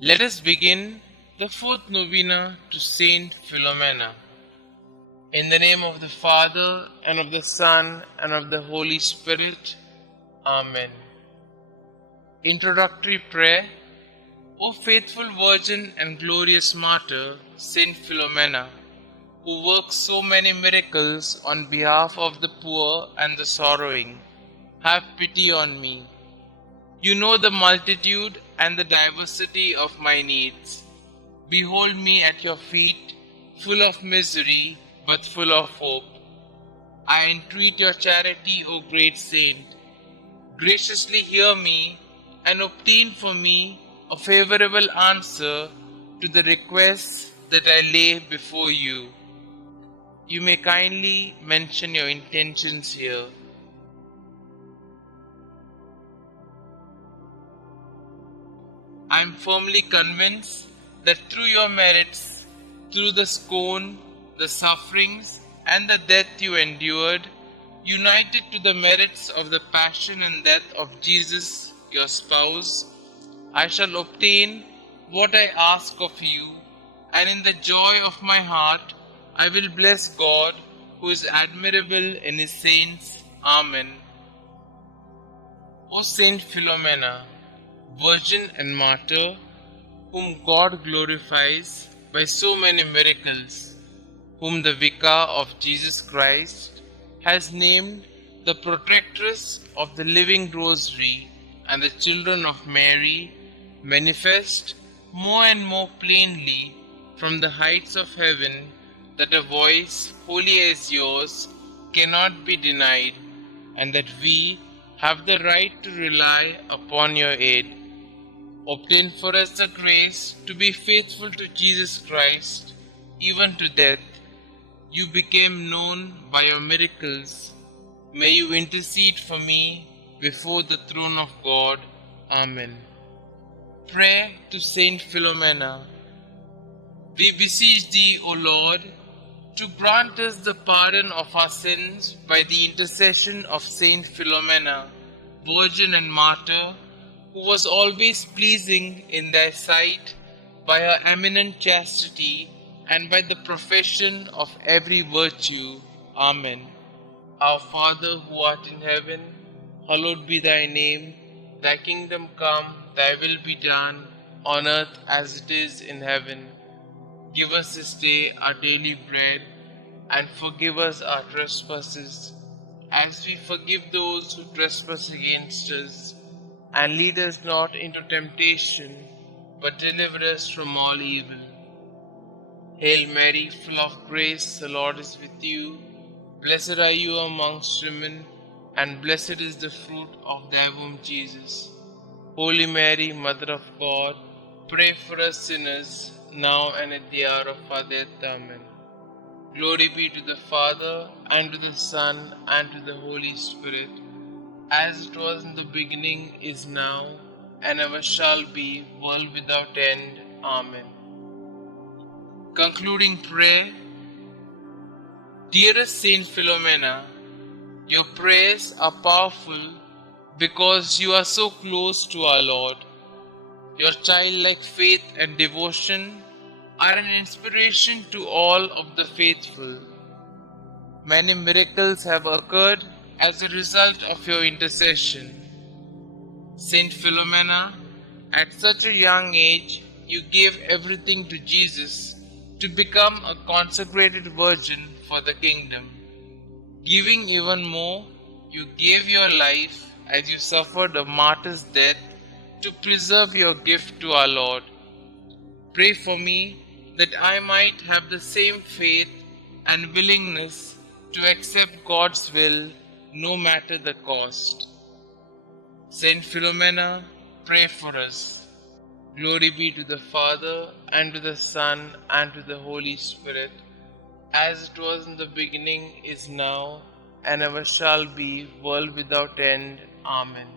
Let us begin the fourth novena to St Philomena. In the name of the Father, and of the Son, and of the Holy Spirit. Amen. Introductory Prayer. O faithful Virgin and glorious Martyr, St Philomena, who works so many miracles on behalf of the poor and the sorrowing, have pity on me. You know the multitude and the diversity of my needs. Behold me at your feet, full of misery, but full of hope. I entreat your charity, O great saint. Graciously hear me and obtain for me a favorable answer to the requests that I lay before you. You may kindly mention your intentions here. I am firmly convinced that through your merits, through the scorn, the sufferings, and the death you endured, united to the merits of the passion and death of Jesus, your spouse, I shall obtain what I ask of you, and in the joy of my heart I will bless God, who is admirable in his saints. Amen. O Saint Philomena, Virgin and Martyr, whom God glorifies by so many miracles, whom the Vicar of Jesus Christ has named the protectress of the living rosary and the children of Mary, manifest more and more plainly from the heights of heaven that a voice holy as yours cannot be denied, and that we have the right to rely upon your aid. Obtain for us the grace to be faithful to Jesus Christ, even to death. You became known by your miracles. May you intercede for me before the throne of God. Amen. Prayer to Saint Philomena. We beseech thee, O Lord, to grant us the pardon of our sins by the intercession of Saint Philomena, Virgin and Martyr, who was always pleasing in thy sight by her eminent chastity and by the profession of every virtue. Amen. Our Father who art in heaven, hallowed be thy name. Thy kingdom come, thy will be done, on earth as it is in heaven. Give us this day our daily bread, and forgive us our trespasses, as we forgive those who trespass against us. And lead us not into temptation, but deliver us from all evil. Hail Mary, full of grace, the Lord is with you. Blessed are you amongst women, and blessed is the fruit of thy womb, Jesus. Holy Mary, Mother of God, pray for us sinners, now and at the hour of our death. Amen. Glory be to the Father, and to the Son, and to the Holy Spirit, as it was in the beginning, is now, and ever shall be, world without end. Amen. Concluding prayer. Dearest Saint Philomena, your prayers are powerful because you are so close to our Lord. Your childlike faith and devotion are an inspiration to all of the faithful. Many miracles have occurred as a result of your intercession. Saint Philomena, at such a young age, you gave everything to Jesus to become a consecrated virgin for the kingdom. Giving even more, you gave your life as you suffered a martyr's death to preserve your gift to our Lord. Pray for me that I might have the same faith and willingness to accept God's will no matter the cost. Saint Philomena, pray for us. Glory be to the Father, and to the Son, and to the Holy Spirit, as it was in the beginning, is now, and ever shall be, world without end. Amen.